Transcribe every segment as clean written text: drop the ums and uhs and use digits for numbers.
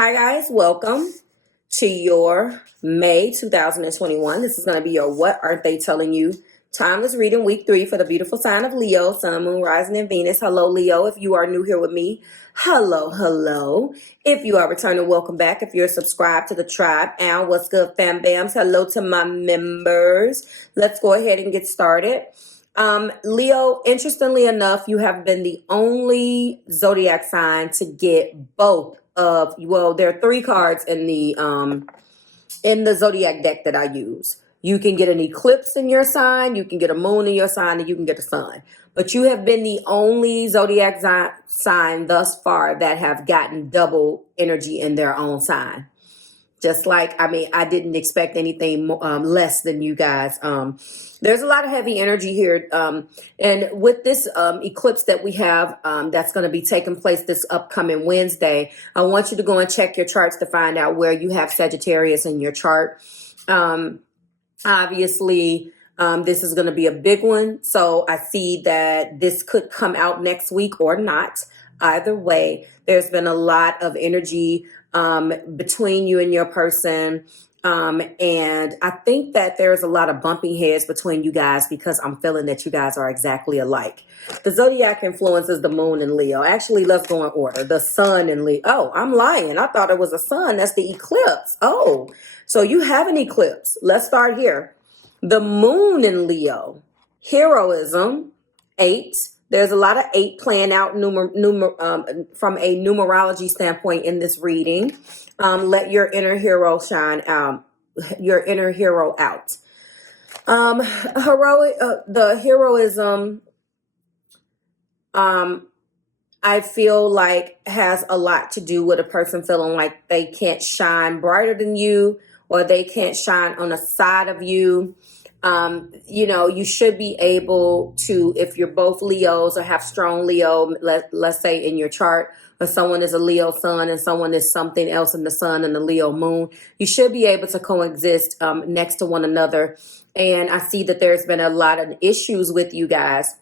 Hi guys, welcome to your May 2021. This is going to be your What Aren't They Telling You? Timeless reading week 3 for the beautiful sign of Leo, Sun, Moon, Rising, and Venus. Hello Leo, if you are new here with me. Hello. If you are returning, welcome back. If you're subscribed to the tribe, and what's good fam bams? Hello to my members. Let's go ahead and get started. Leo, interestingly enough, you have been the only zodiac sign to get both of, well, there are 3 cards in the zodiac deck that I use. You can get an eclipse in your sign, you can get a moon in your sign, and you can get a sun. But you have been the only zodiac sign thus far that have gotten double energy in their own sign. Just like, I didn't expect anything less than you guys. There's a lot of heavy energy here. And with this eclipse that we have that's going to be taking place this upcoming Wednesday, I want you to go and check your charts to find out where you have Sagittarius in your chart. Obviously, this is going to be a big one. So I see that this could come out next week or not. Either way, there's been a lot of energy between you and your person. And I think that there's a lot of bumping heads between you guys because I'm feeling that you guys are exactly alike. The zodiac influences the moon in Leo. Actually, let's go in order. The sun in Leo. Oh, I'm lying. I thought it was a sun. That's the eclipse. Oh, so you have an eclipse. Let's start here. The moon in Leo. Heroism, 8. There's a lot of 8 playing out from a numerology standpoint in this reading. Let your inner hero shine out. Your inner hero out. The heroism, I feel like has a lot to do with a person feeling like they can't shine brighter than you, or they can't shine on the side of you. You should be able to, if you're both Leos or have strong Leo, let's say in your chart, or someone is a Leo sun and someone is something else in the sun and the Leo moon, you should be able to coexist next to one another. And I see that there's been a lot of issues with you guys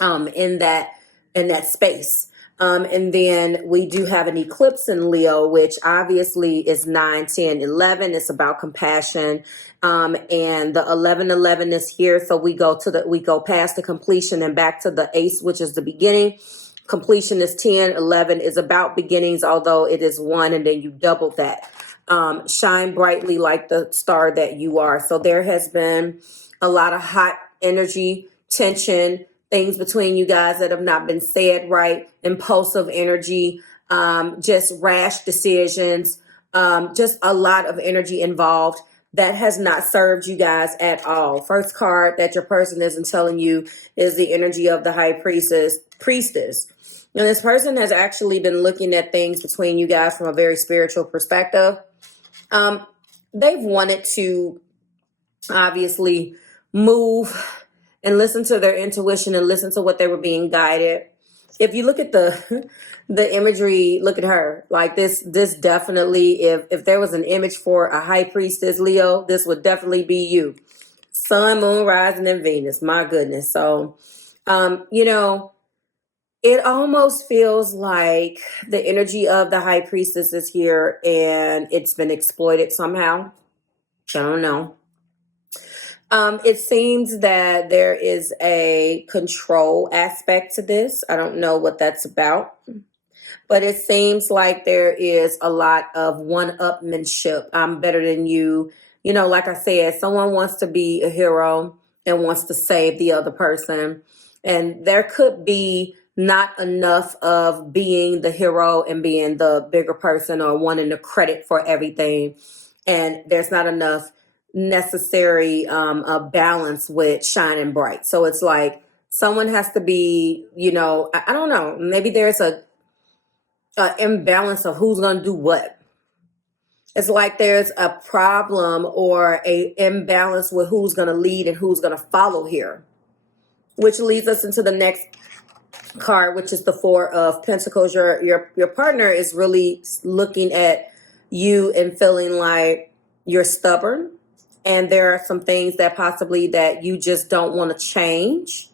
in that space. And then we do have an eclipse in Leo, which obviously is 9, 10, 11. It's about compassion. And the 11 is here. So we go past the completion and back to the ace, which is the beginning. Completion is 10. 11 is about beginnings, although it is 1, and then you double that. Shine brightly like the star that you are. So there has been a lot of hot energy, tension, things between you guys that have not been said right, impulsive energy, just rash decisions, just a lot of energy involved that has not served you guys at all. First card that your person isn't telling you is the energy of the high priestess. And this person has actually been looking at things between you guys from a very spiritual perspective. They've wanted to obviously move and listen to their intuition and listen to what they were being guided. If you look at the imagery, look at her. Like this definitely, if there was an image for a high priestess, Leo, this would definitely be you. Sun, moon, rising, and Venus. My goodness. So, it almost feels like the energy of the high priestess is here and it's been exploited somehow. I don't know. It seems that there is a control aspect to this. I don't know what that's about, but it seems like there is a lot of one-upmanship. I'm better than you. Like I said, someone wants to be a hero and wants to save the other person. And there could be not enough of being the hero and being the bigger person or wanting the credit for everything. And there's not enough necessary balance with shining bright. So it's like someone has to be, I don't know, maybe there's a imbalance of who's going to do what. It's like there's a problem or a imbalance with who's going to lead and who's going to follow here, which leads us into the next card, which is the 4 of Pentacles. Your partner is really looking at you and feeling like you're stubborn. And there are some things that possibly that you just don't want to change.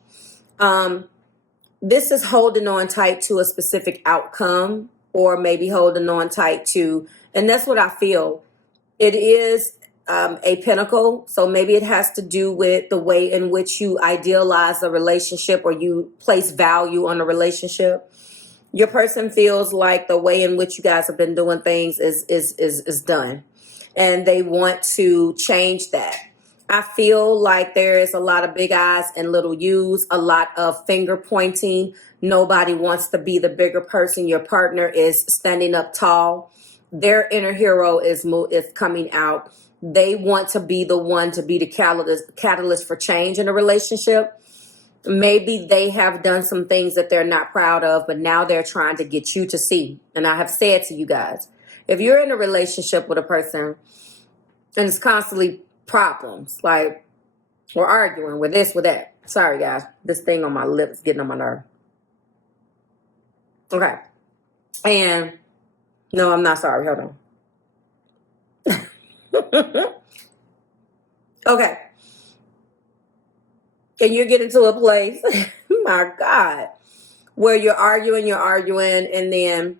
This is holding on tight to a specific outcome or maybe holding on tight to. And that's what I feel. It is a pinnacle. So maybe it has to do with the way in which you idealize a relationship or you place value on a relationship. Your person feels like the way in which you guys have been doing things is done. And they want to change that. I feel like there is a lot of big eyes and little U's, a lot of finger pointing. Nobody wants to be the bigger person. Your partner is standing up tall. Their inner hero is coming out. They want to be the one to be the catalyst for change in a relationship. Maybe they have done some things that they're not proud of, but now they're trying to get you to see. And I have said to you guys, if you're in a relationship with a person and it's constantly problems, like we're arguing with this, with that. Sorry, guys. This thing on my lip is getting on my nerve. Okay. And no, I'm not sorry. Hold on. Okay. And you're getting to a place, my God, where you're arguing, and then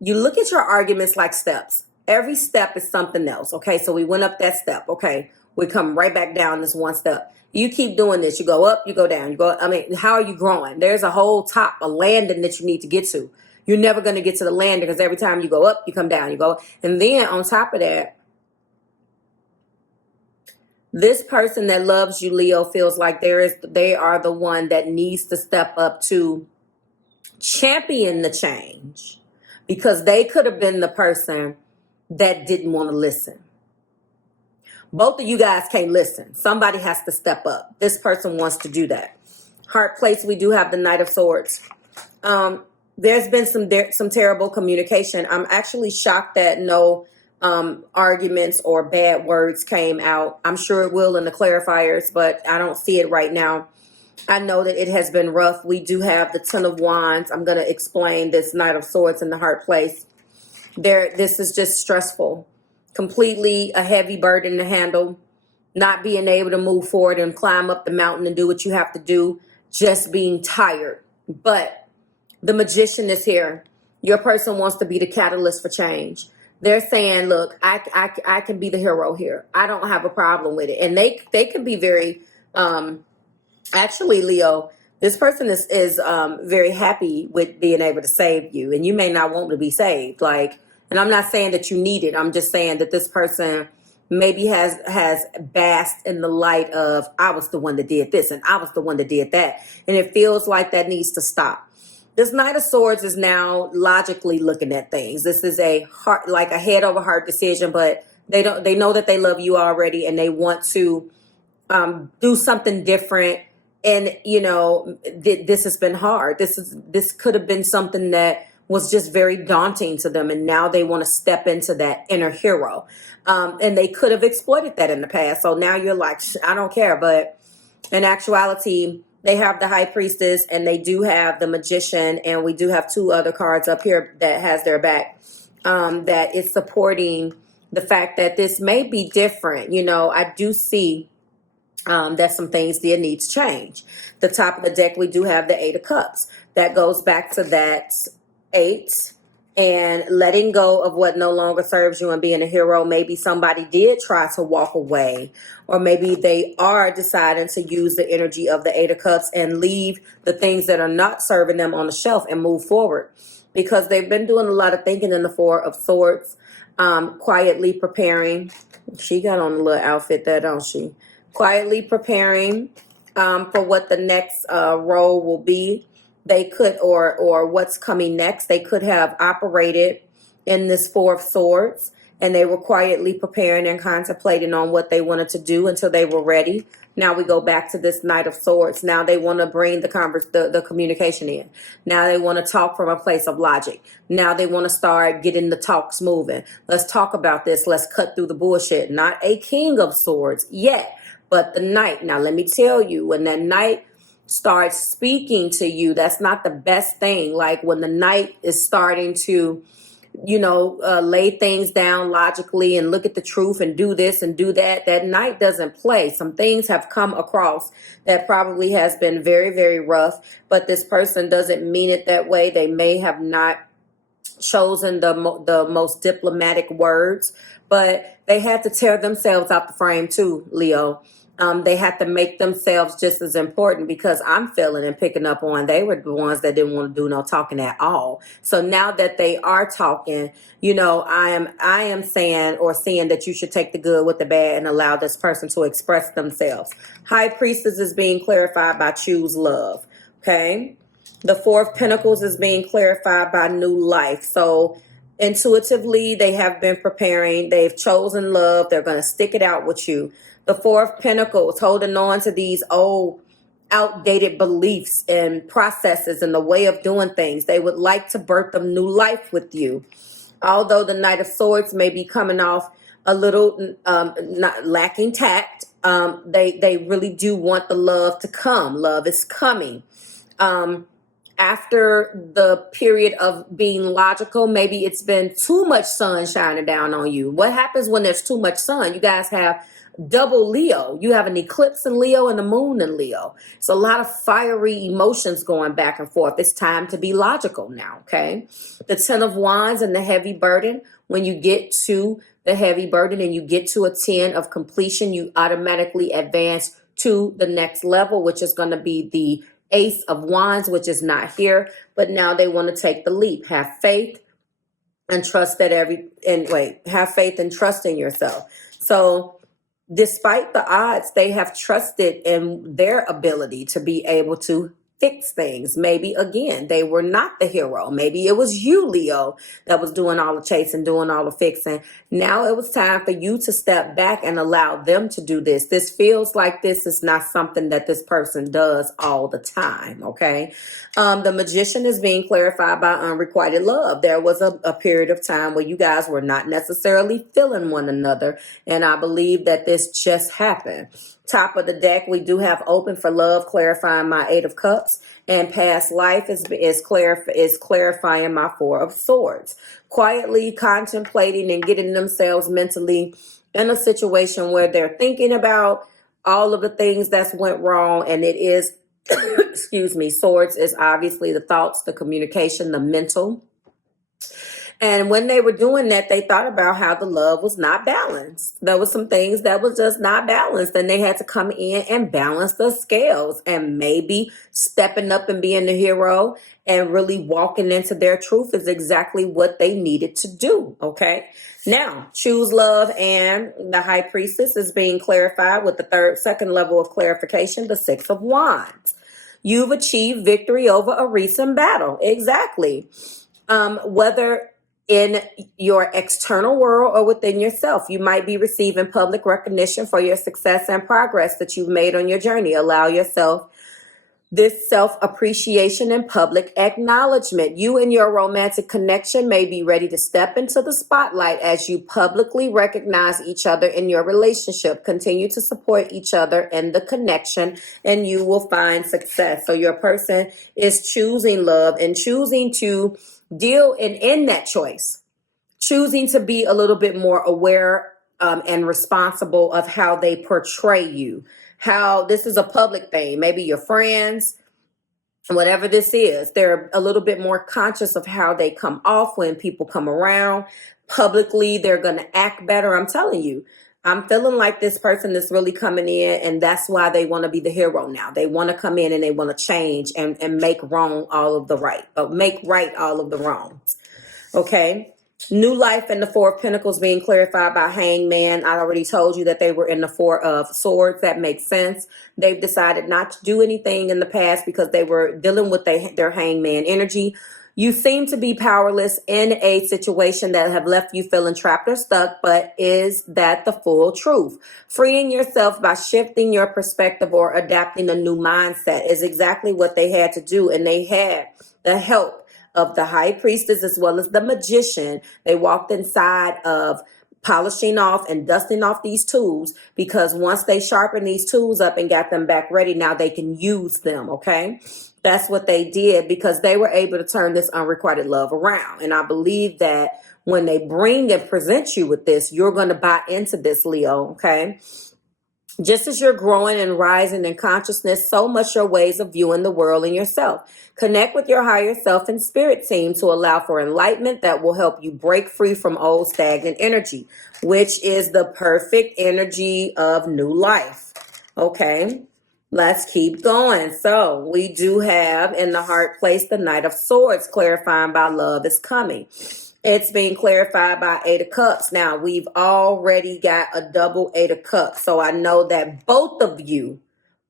you look at your arguments like steps. Every step is something else. Okay, so we went up that step. Okay, we come right back down this one step. You keep doing this. You go up, you go down. How are you growing? There's a whole top, a landing that you need to get to. You're never going to get to the landing because every time you go up, you come down. You go, and then on top of that, this person that loves you, Leo, feels like they are the one that needs to step up to champion the change, because they could have been the person that didn't want to listen. Both of you guys can't listen. Somebody has to step up. This person wants to do that. Heart place, we do have the Knight of Swords. There's been some terrible communication. I'm actually shocked that no arguments or bad words came out. I'm sure it will in the clarifiers, but I don't see it right now. I know that it has been rough. We do have the Ten of Wands. I'm going to explain this Knight of Swords in the heart place. This is just stressful. Completely a heavy burden to handle. Not being able to move forward and climb up the mountain and do what you have to do. Just being tired. But the Magician is here. Your person wants to be the catalyst for change. They're saying, look, I can be the hero here. I don't have a problem with it. And they can be very, actually, Leo, this person is very happy with being able to save you. And you may not want to be saved. And I'm not saying that you need it. I'm just saying that this person maybe has basked in the light of, I was the one that did this and I was the one that did that. And it feels like that needs to stop. This Knight of Swords is now logically looking at things. This is a head over heart decision, but they know that they love you already and they want to do something different. And this has been hard. This could have been something that was just very daunting to them, and now they want to step into that inner hero. And they could have exploited that in the past. So now you're like, I don't care. But in actuality, they have the High Priestess and they do have the Magician, and we do have two other cards up here that has their back that is supporting the fact that this may be different. I do see that some things there needs change. The top of the deck, we do have the Eight of Cups. That goes back to that 8 and letting go of what no longer serves you and being a hero. Maybe somebody did try to walk away, or maybe they are deciding to use the energy of the Eight of Cups and leave the things that are not serving them on the shelf and move forward, because they've been doing a lot of thinking in the Four of Swords, quietly preparing. She got on a little outfit there, don't she? Quietly preparing for what the next role will be. They could, or what's coming next. They could have operated in this Four of Swords, and they were quietly preparing and contemplating on what they wanted to do until they were ready. Now we go back to this Knight of Swords. Now they want to bring the communication in. Now they want to talk from a place of logic. Now they want to start getting the talks moving. Let's talk about this. Let's cut through the bullshit. Not a King of Swords yet, but the Knight. Now let me tell you, when that Knight starts speaking to you, that's not the best thing. Like when the Knight is starting to, lay things down logically and look at the truth and do this and do that, that Knight doesn't play. Some things have come across that probably has been very, very rough, but this person doesn't mean it that way. They may have not chosen the most diplomatic words, but they had to tear themselves out the frame too, Leo. They had to make themselves just as important, because I'm feeling and picking up on they were the ones that didn't want to do no talking at all. So now that they are talking, you know, I am saying or seeing that you should take the good with the bad and allow this person to express themselves. High Priestess is being clarified by choose love. Okay. The Four of Pentacles is being clarified by new life. So intuitively, they have been preparing. They've chosen love. They're going to stick it out with you. The Four of Pentacles, holding on to these old, outdated beliefs and processes and the way of doing things. They would like to birth a new life with you. Although the Knight of Swords may be coming off a little not lacking tact, they really do want the love to come. Love is coming. After the period of being logical, maybe it's been too much sun shining down on you. What happens when there's too much sun? You guys have double Leo. You have an eclipse in Leo and the moon in Leo. It's a lot of fiery emotions going back and forth. It's time to be logical now, okay? The Ten of Wands and the heavy burden. When you get to the heavy burden and you get to a 10 of completion, you automatically advance to the next level, which is going to be the Ace of Wands, which is not here, but now they want to take the leap. Have faith and trust that have faith and trust in yourself. So despite the odds, they have trusted in their ability to be able to fix things. Maybe, again, they were not the hero. Maybe it was you, Leo, that was doing all the chasing, doing all the fixing. Now it was time for you to step back and allow them to do this. This feels like this is not something that this person does all the time, okay? The Magician is being clarified by unrequited love. There was a period of time where you guys were not necessarily feeling one another, and I believe that this just happened. Top of the deck, we do have open for love, clarifying my Eight of Cups, and past life is clarifying my Four of Swords. Quietly contemplating and getting themselves mentally in a situation where they're thinking about all of the things that's went wrong, and it is, excuse me, Swords is obviously the thoughts, the communication, the mental. And when they were doing that, they thought about how the love was not balanced. There was some things that was just not balanced, and they had to come in and balance the scales, and maybe stepping up and being the hero and really walking into their truth is exactly what they needed to do. Okay. Now, choose love and the High Priestess is being clarified with the second level of clarification, the Six of Wands. You've achieved victory over a recent battle. Exactly. Whether in your external world or within yourself, you might be receiving public recognition for your success and progress that you've made on your journey. Allow yourself this self-appreciation and public acknowledgement. You and your romantic connection may be ready to step into the spotlight as you publicly recognize each other in your relationship. Continue to support each other in the connection, and you will find success. So your person is choosing love and choosing to deal in that choice, choosing to be a little bit more aware and responsible of how they portray you. How this is a public thing, maybe your friends, whatever this is, they're a little bit more conscious of how they come off when people come around. Publicly, they're going to act better. I'm telling you, I'm feeling like this person is really coming in, and that's why they want to be the hero now. They want to come in and they want to change and make make right all of the wrongs. Okay. New life and the Four of Pentacles being clarified by Hangman. I already told you that they were in the Four of Swords. That makes sense. They've decided not to do anything in the past because they were dealing with their Hangman energy. You seem to be powerless in a situation that have left you feeling trapped or stuck, but is that the full truth? Freeing yourself by shifting your perspective or adapting a new mindset is exactly what they had to do, and they had the help of the High Priestess as well as the Magician. They walked inside of polishing off and dusting off these tools, because once they sharpen these tools up and got them back ready, now they can use them, okay? That's what they did, because they were able to turn this unrequited love around. And I believe that when they bring and present you with this, you're going to buy into this, Leo, okay? Just as you're growing and rising in consciousness, so much your ways of viewing the world and yourself. Connect with your higher self and spirit team to allow for enlightenment that will help you break free from old stagnant energy, which is the perfect energy of new life. Okay, let's keep going. So we do have in the heart place the Knight of Swords, clarifying by love is coming. It's being clarified by Eight of Cups. Now, we've already got a double Eight of Cups. So I know that both of you,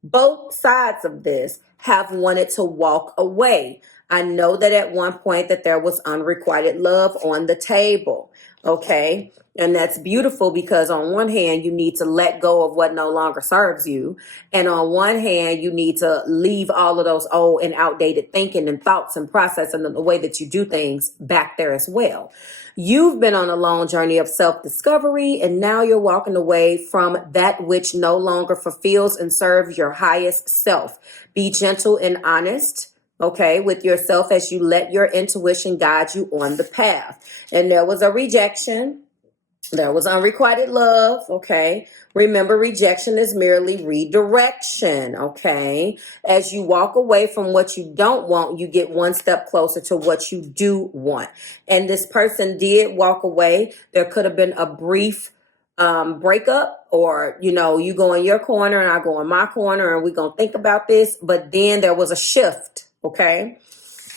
both sides of this, have wanted to walk away. I know that at one point that there was unrequited love on the table. Okay. And that's beautiful because on one hand, you need to let go of what no longer serves you. And on one hand, you need to leave all of those old and outdated thinking and thoughts and process and the way that you do things back there as well. You've been on a long journey of self-discovery, and now you're walking away from that which no longer fulfills and serves your highest self. Be gentle and honest, okay, with yourself as you let your intuition guide you on the path. And there was a rejection. There was unrequited love, okay? Remember, rejection is merely redirection, okay? As you walk away from what you don't want, you get one step closer to what you do want. And this person did walk away. There could have been a brief breakup, or, you know, you go in your corner and I go in my corner and we're going to think about this. But then there was a shift, okay?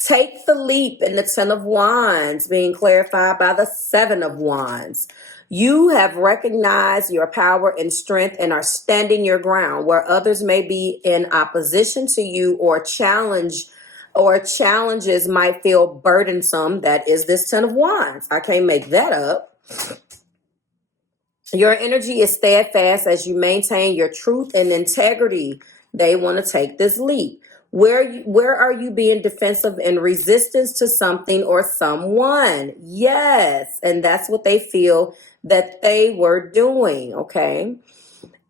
Take the leap in the Ten of Wands, being clarified by the Seven of Wands. You have recognized your power and strength and are standing your ground where others may be in opposition to you or challenges might feel burdensome. That is this Ten of Wands. I can't make that up. Your energy is steadfast as you maintain your truth and integrity. They want to take this leap. Where are you being defensive and resistance to something or someone? Yes. And that's what they feel that they were doing. Okay.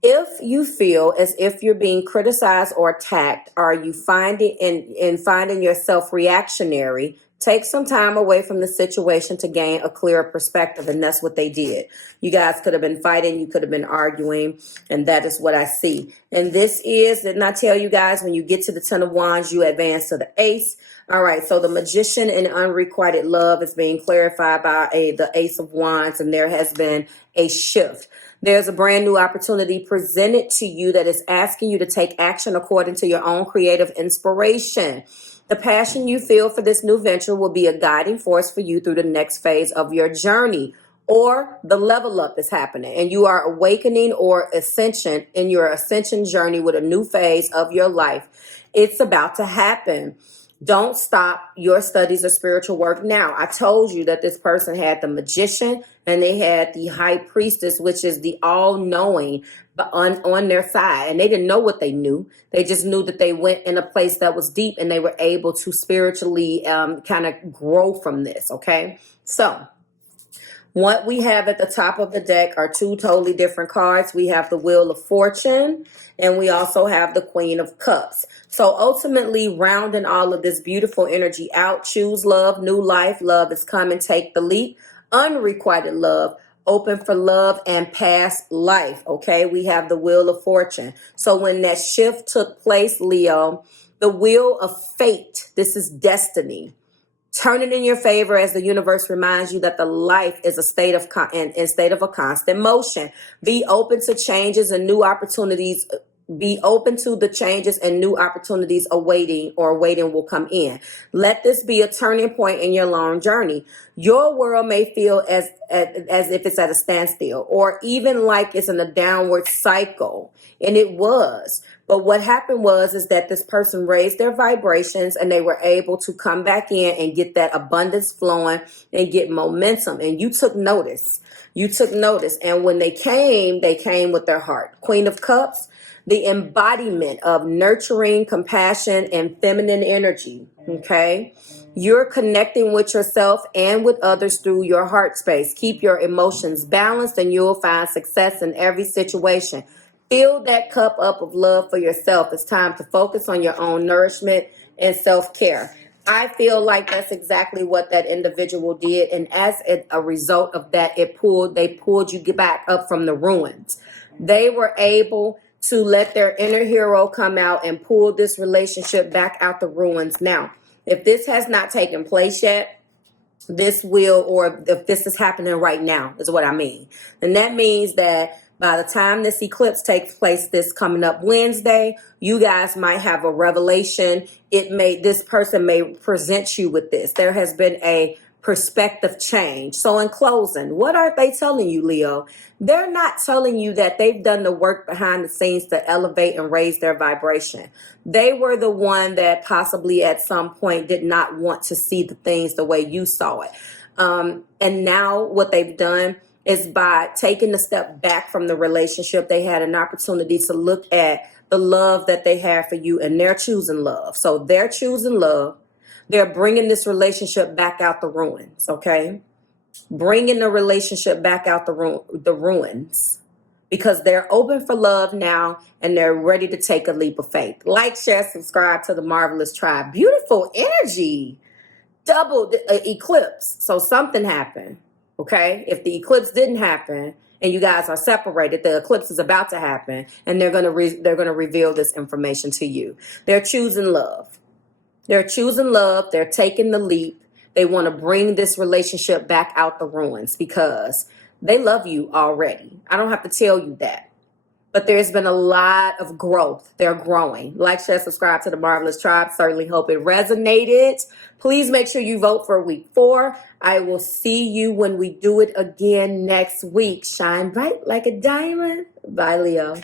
If you feel as if you're being criticized or attacked, are you finding yourself reactionary? Take some time away from the situation to gain a clearer perspective. And that's what they did. You guys could have been fighting. You could have been arguing. And that is what I see. And this is, didn't I tell you guys, when you get to the Ten of Wands, you advance to the Ace. All right. So the Magician and unrequited love is being clarified by the Ace of Wands. And there has been a shift. There's a brand new opportunity presented to you that is asking you to take action according to your own creative inspiration. The passion you feel for this new venture will be a guiding force for you through the next phase of your journey, or the level up is happening and you are awakening or ascension in your ascension journey with a new phase of your life. It's about to happen. Don't stop your studies or spiritual work now. I told you that this person had the Magician and they had the High Priestess, which is the all-knowing, but on their side. And they didn't know what they knew. They just knew that they went in a place that was deep and they were able to spiritually kind of grow from this, okay? So what we have at the top of the deck are two totally different cards. We have the Wheel of Fortune and we also have the Queen of Cups. So ultimately, rounding all of this beautiful energy out, choose love, new life. Love is coming. Take the leap. Unrequited love, open for love and past life. Okay, we have the Wheel of Fortune. So when that shift took place, Leo, the wheel of fate, this is destiny, turning in your favor as the universe reminds you that the life is a state of a constant motion. Be open to changes and new opportunities. Be open to the changes and new opportunities waiting will come in. Let this be a turning point in your long journey. Your world may feel as if it's at a standstill or even like it's in a downward cycle. And it was. But what happened is that this person raised their vibrations and they were able to come back in and get that abundance flowing and get momentum. And you took notice. And when they came with their heart. Queen of Cups, the embodiment of nurturing, compassion, and feminine energy. Okay. You're connecting with yourself and with others through your heart space. Keep your emotions balanced and you'll find success in every situation. Fill that cup up of love for yourself. It's time to focus on your own nourishment and self-care. I feel like that's exactly what that individual did. And as a result of that, they pulled you back up from the ruins. They were able to let their inner hero come out and pull this relationship back out the ruins. Now, if this has not taken place yet, this will, or if this is happening right now, is what I mean. And that means that by the time this eclipse takes place this coming up Wednesday, you guys might have a revelation. This person may present you with this. There has been a perspective change. So in closing, what are they telling you, Leo? They're not telling you that they've done the work behind the scenes to elevate and raise their vibration. They were the one that possibly at some point did not want to see the things the way you saw it. And now what they've done is by taking a step back from the relationship, they had an opportunity to look at the love that they have for you, and they're choosing love. So they're choosing love. They're bringing this relationship back out the ruins, okay? Bringing the relationship back out the ruins, because they're open for love now and they're ready to take a leap of faith. Like, share, subscribe to the Marvelous Tribe. Beautiful energy. Double eclipse. So something happened, okay? If the eclipse didn't happen and you guys are separated, the eclipse is about to happen, and they're going to reveal this information to you. They're choosing love. They're choosing love. They're taking the leap. They want to bring this relationship back out the ruins because they love you already. I don't have to tell you that. But there's been a lot of growth. They're growing. Like, share, subscribe to the Marvelous Tribe. Certainly hope it resonated. Please make sure you vote for week 4. I will see you when we do it again next week. Shine bright like a diamond. Bye, Leo.